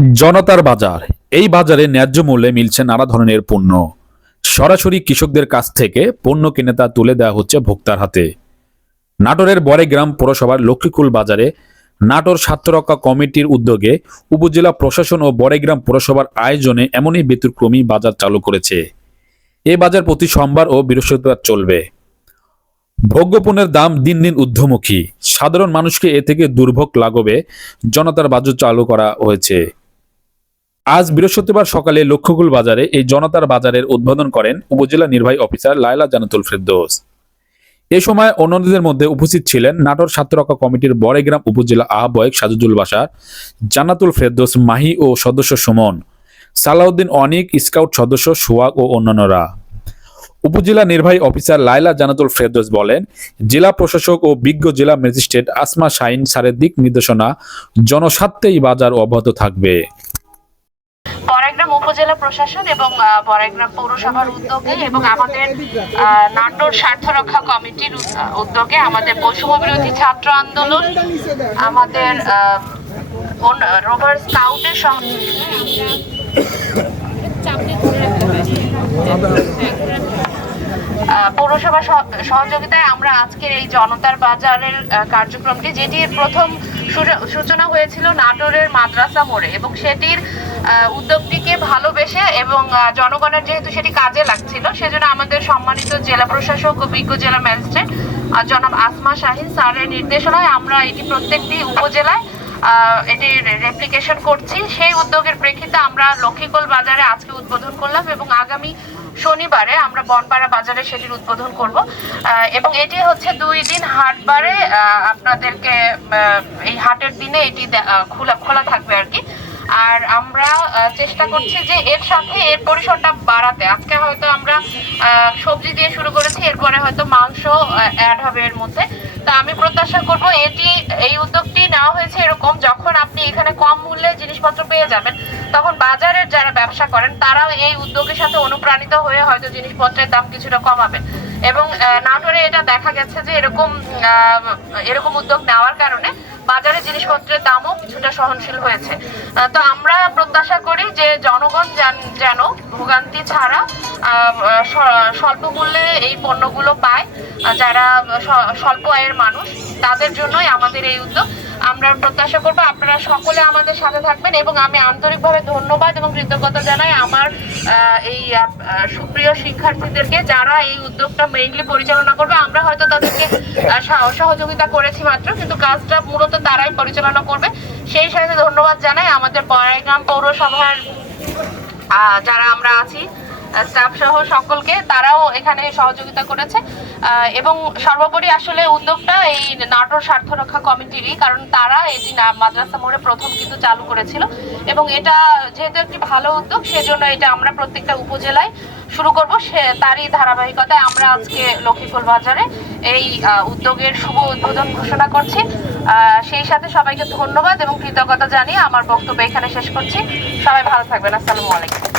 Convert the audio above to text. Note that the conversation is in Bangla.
জনতার বাজার। এই বাজারে ন্যায্য মূল্যে মিলছে নানা ধরনের পণ্য। সরাসরি কৃষকদের কাছ থেকে পণ্য কিনে তা তুলে দেওয়া হচ্ছে ভোক্তার হাতে। নাটোরের বড়েগ্রাম পৌরসভার লক্ষ্মীকুল বাজারে নাটোর স্বার্থরক্ষা কমিটির উদ্যোগে উপজেলা প্রশাসন ও বড়েগ্রাম পৌরসভার আয়োজনে এমনই ব্যতিক্রমী বাজার চালু করেছে। এই বাজার প্রতি সোমবার ও বৃহস্পতিবার চলবে। ভোগ্যপণ্যের দাম দিন দিন ঊর্ধ্বমুখী। সাধারণ মানুষকে এ থেকে দুর্ভোগ লাগবে জনতার বাজার চালু করা হয়েছে। আজ বৃহস্পতিবার সকালে লক্ষ্যকুল বাজারে এই জনতার বাজারের উদ্বোধন করেন উপজেলা নির্বাহী অফিসার লায়লা জানাতুল ফেরদোস। এ সময় অন্যদের মধ্যে উপস্থিত ছিলেন নাটোর স্বার্থরক্ষা কমিটির বড়েগ্রাম উপজেলা আহ্বায়ক সাজুদুল বাসার, জান্নাতুল ফেরদোস মাহি ও সদস্য সুমন, সালাউদ্দিন অনিক, স্কাউট সদস্য সোয়াগ ও অন্যান্যরা। উপজেলা নির্বাহী অফিসার লায়লা জানাতুল ফেরদোস বলেন, জেলা প্রশাসক ও বিজ্ঞ জেলা ম্যাজিস্ট্রেট আসমা শাইন স্যারের দিক নির্দেশনা জনস্বার্থে এই বাজার অব্যাহত থাকবে। বড়াইগ্রাম উপজেলা প্রশাসন এবং বড়াইগ্রাম পৌরসভার উদ্যোগে এবং আমাদের নাটোর স্বার্থ রক্ষা কমিটির উদ্যোগে আমাদের বৈষম্য বিরোধী ছাত্র আন্দোলন আমাদের রোভার স্কাউটের আহ, পৌরসভা সহযোগিতায় আমরা আজকের এই জনতার বাজারের কার্যক্রমটি, যেটির প্রথম সূচনা হয়েছিল নাটোরের মাদ্রাসা মোড়ে এবং সেটির উদ্যোগটিকে ভালোবেসে এবং জনগণের যেহেতু সেটি কাজে লাগছিল, সেজন্য আমাদের সম্মানিত জেলা প্রশাসক ও বিজ্ঞ জেলা ম্যাজিস্ট্রেট জনাব আসমা শাহিন স্যারের নির্দেশনায় আমরা এটি প্রত্যেকটি উপজেলায় এটির রেপ্লিকেশন করছি। সেই উদ্যোগের প্রেক্ষিতে আমরা লক্ষ্মীকোল বাজারে আজকে উদ্বোধন করলাম এবং আগামী শনিবারে আমরা বনপাড়া বাজারে সেটির উদ্বোধন করব। এবং এটি হচ্ছে দুই দিন হাটবারে আপনাদেরকে এই হাটের দিনে এটি খোলা খোলা থাকবে আর চেষ্টা করছি যে এর সাথে এর পরিসরটা বাড়াতে। আজকে হয়তো আমরা সবজি দিয়ে শুরু করেছি, এরপরে হয়তো মাংস অ্যাড হবে এর মধ্যে। তা আমি প্রত্যাশা করব এটি, এই উদ্যোগটি নেওয়া হয়েছে এরকম যখন আপনি এখানে কম মূল্যে জিনিসপত্র পেয়ে যাবেন, তখন বাজারের যারা ব্যবসা করেন, তারাও এই উদ্যোগের সাথে অনুপ্রাণিত হয়ে হয়তো জিনিসপত্রের দাম কিছুটা কমাবে এবং নাটোরে এটা দেখা গেছে যে এরকম এরকম উদ্যোগ নেওয়ার কারণে বাজারে জিনিসপত্রের দামও কিছুটা সহনশীল হয়েছে। তো আমরা প্রত্যাশা করি যে জনগণ যেন- ভোগান্তি ছাড়া স্বল্প মূল্যে এই পণ্যগুলো পায়। যারা স্বল্প আয়ের মানুষ, তাদের জন্যই আমাদের এই উদ্যোগ। আমরা প্রত্যাশা করব আপনারা সকলে আমাদের সাথে থাকবেন এবং আমি আন্তরিকভাবে ধন্যবাদ এবং কৃতজ্ঞতা জানাই এই সুপ্রিয় শিক্ষার্থীদেরকে যারা এই উদ্যোগটা মেইনলি পরিচালনা করবে, আমরা হয়তো তাদেরকে সহযোগিতা করেছি মাত্র, কিন্তু কাজটা মূলত তারাই পরিচালনা করবে। সেই সাথে ধন্যবাদ জানাই আমাদের বড়াইগ্রাম পৌরসভার যারা আমরা আছি। স্টাফ সহ সকলকে তারাও এখানে সহযোগিতা করেছে। এবং সর্বোপরি আসলে উদ্যোগটা এই নাটোর স্বার্থ রক্ষা কমিটিরই, কারণ তারা এটি মাদ্রাসা মোড়ে প্রথম কিন্তু চালু করেছিল। এবং এটা যেহেতু একটি ভালো উদ্যোগ, সেজন্য এটা আমরা প্রত্যেকটা উপজেলায় শুরু করব। সে তারই ধারাবাহিকতায় আমরা আজকে লক্ষ্মীপুর বাজারে এই উদ্যোগের শুভ উদ্বোধন ঘোষণা করছি। সেই সাথে সবাইকে ধন্যবাদ এবং কৃতজ্ঞতা জানিয়ে আমার বক্তব্য এখানে শেষ করছি। সবাই ভালো থাকবেন। আসসালামু আলাইকুম।